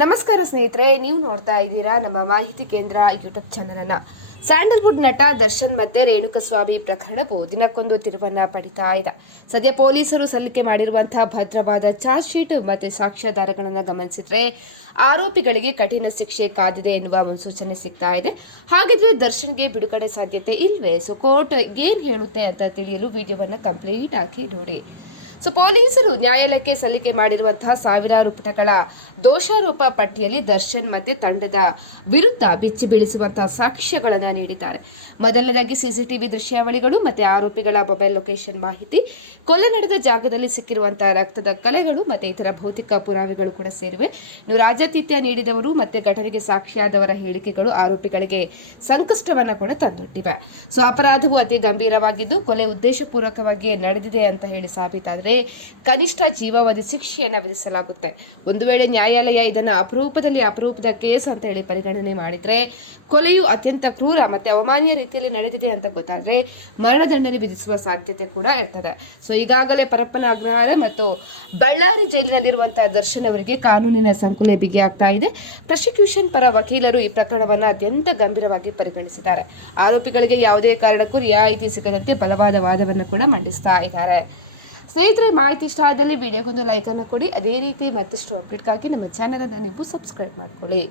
ನಮಸ್ಕಾರ ಸ್ನೇಹಿತರೆ, ನೀವು ನೋಡ್ತಾ ಇದ್ದೀರಾ ನಮ್ಮ ಮಾಹಿತಿ ಕೇಂದ್ರ ಯೂಟ್ಯೂಬ್ ಚಾನಲ್ ಅನ್ನ. ಸ್ಯಾಂಡಲ್ವುಡ್ ನಟ ದರ್ಶನ್ ಮತ್ತೆ ರೇಣುಕಸ್ವಾಮಿ ಪ್ರಕರಣವು ದಿನಕ್ಕೊಂದು ತಿರುವನ್ನ ಪಡಿತಾ ಇದೆ. ಸದ್ಯ ಪೊಲೀಸರು ಸಲ್ಲಿಕೆ ಮಾಡಿರುವಂತಹ ಭದ್ರವಾದ ಚಾರ್ಜ್ ಶೀಟ್ ಮತ್ತೆ ಸಾಕ್ಷ್ಯಾಧಾರಗಳನ್ನು ಗಮನಿಸಿದ್ರೆ ಆರೋಪಿಗಳಿಗೆ ಕಠಿಣ ಶಿಕ್ಷೆ ಕಾದಿದೆ ಎನ್ನುವ ಮುನ್ಸೂಚನೆ ಸಿಗ್ತಾ ಇದೆ. ಹಾಗಿದ್ರೆ ದರ್ಶನ್ಗೆ ಬಿಡುಗಡೆ ಸಾಧ್ಯತೆ ಇಲ್ವೇ? ಸೊ ಕೋರ್ಟ್ ಏನ್ ಹೇಳುತ್ತೆ ಅಂತ ತಿಳಿಯಲು ವಿಡಿಯೋವನ್ನ ಕಂಪ್ಲೀಟ್ ಆಗಿ ನೋಡಿ. ಸೊ ಪೊಲೀಸರು ನ್ಯಾಯಾಲಯಕ್ಕೆ ಸಲ್ಲಿಕೆ ಮಾಡಿರುವಂತಹ ಸಾವಿರಾರು ಪುಟಗಳ ದೋಷಾರೋಪ ಪಟ್ಟಿಯಲ್ಲಿ ದರ್ಶನ್ ಮತ್ತೆ ತಂಡದ ವಿರುದ್ಧ ಬಿಚ್ಚಿ ಬೀಳಿಸುವಂತಹ ಸಾಕ್ಷ್ಯಗಳನ್ನು ನೀಡಿದ್ದಾರೆ. ಮೊದಲನೇದಾಗಿ ಸಿಸಿಟಿವಿ ದೃಶ್ಯಾವಳಿಗಳು ಮತ್ತೆ ಆರೋಪಿಗಳ ಮೊಬೈಲ್ ಲೊಕೇಶನ್ ಮಾಹಿತಿ, ಕೊಲೆ ನಡೆದ ಜಾಗದಲ್ಲಿ ಸಿಕ್ಕಿರುವಂತಹ ರಕ್ತದ ಕಲೆಗಳು ಮತ್ತೆ ಇತರ ಭೌತಿಕ ಪುರಾವೆಗಳು ಕೂಡ ಸೇರಿವೆ. ಇನ್ನು ರಾಜಾತಿಥ್ಯ ನೀಡಿದವರು ಮತ್ತೆ ಘಟನೆಗೆ ಸಾಕ್ಷಿಯಾದವರ ಹೇಳಿಕೆಗಳು ಆರೋಪಿಗಳಿಗೆ ಸಂಕಷ್ಟವನ್ನು ಕೂಡ ತಂದೊಡ್ಡಿವೆ. ಸೊ ಅಪರಾಧವು ಅತಿ ಗಂಭೀರವಾಗಿದ್ದು, ಕೊಲೆ ಉದ್ದೇಶಪೂರ್ವಕವಾಗಿಯೇ ನಡೆದಿದೆ ಅಂತ ಹೇಳಿ ಸಾಬೀತಾದರೆ ಕನಿಷ್ಠ ಜೀವಾವಧಿ ಶಿಕ್ಷೆಯನ್ನು ವಿಧಿಸಲಾಗುತ್ತೆ. ಒಂದು ವೇಳೆ ನ್ಯಾಯಾಲಯ ಇದನ್ನು ಅಪರೂಪದಲ್ಲಿ ಅಪರೂಪದ ಕೇಸ್ ಅಂತ ಹೇಳಿ ಪರಿಗಣನೆ ಮಾಡಿದರೆ ಕೊಲೆಯು ಅತ್ಯಂತ ಕ್ರೂರ ಮತ್ತು ಅವಮಾನ್ಯ ರೀತಿಯಲ್ಲಿ ನಡೆದಿದೆ ಅಂತ ಗೊತ್ತಾದರೆ ಮರಣದಂಡನೆ ವಿಧಿಸುವ ಸಾಧ್ಯತೆ ಕೂಡ ಇರ್ತದೆ. ಸೊ ಈಗಾಗಲೇ ಪರಪ್ಪನ ಅಗ್ರಹಾರ ಮತ್ತು ಬಳ್ಳಾರಿ ಜೈಲಿನಲ್ಲಿರುವಂತಹ ದರ್ಶನ್ ಅವರಿಗೆ ಕಾನೂನಿನ ಸಂಕುಲೆ ಬಿಗಿಯಾಗ್ತಾ ಇದೆ. ಪ್ರಾಸಿಕ್ಯೂಷನ್ ಪರ ವಕೀಲರು ಈ ಪ್ರಕರಣವನ್ನು ಅತ್ಯಂತ ಗಂಭೀರವಾಗಿ ಪರಿಗಣಿಸಿದ್ದಾರೆ. ಆರೋಪಿಗಳಿಗೆ ಯಾವುದೇ ಕಾರಣಕ್ಕೂ ರಿಯಾಯಿತಿ ಸಿಗದಂತೆ ಬಲವಾದ ವಾದವನ್ನು ಕೂಡ ಮಂಡಿಸ್ತಾ ಇದ್ದಾರೆ. ಸ್ನೇಹಿತರೆ, ಮಾಹಿತಿ ಇಷ್ಟ ಆದಲ್ಲಿ ವಿಡಿಯೋಗೊಂದು ಲೈಕನ್ನು ಕೊಡಿ. ಅದೇ ರೀತಿ ಮತ್ತಷ್ಟು ಅಪ್ಡೇಟ್ಗಾಗಿ ನಮ್ಮ ಚಾನಲನ್ನು ನೀವು ಸಬ್ಸ್ಕ್ರೈಬ್ ಮಾಡ್ಕೊಳ್ಳಿ.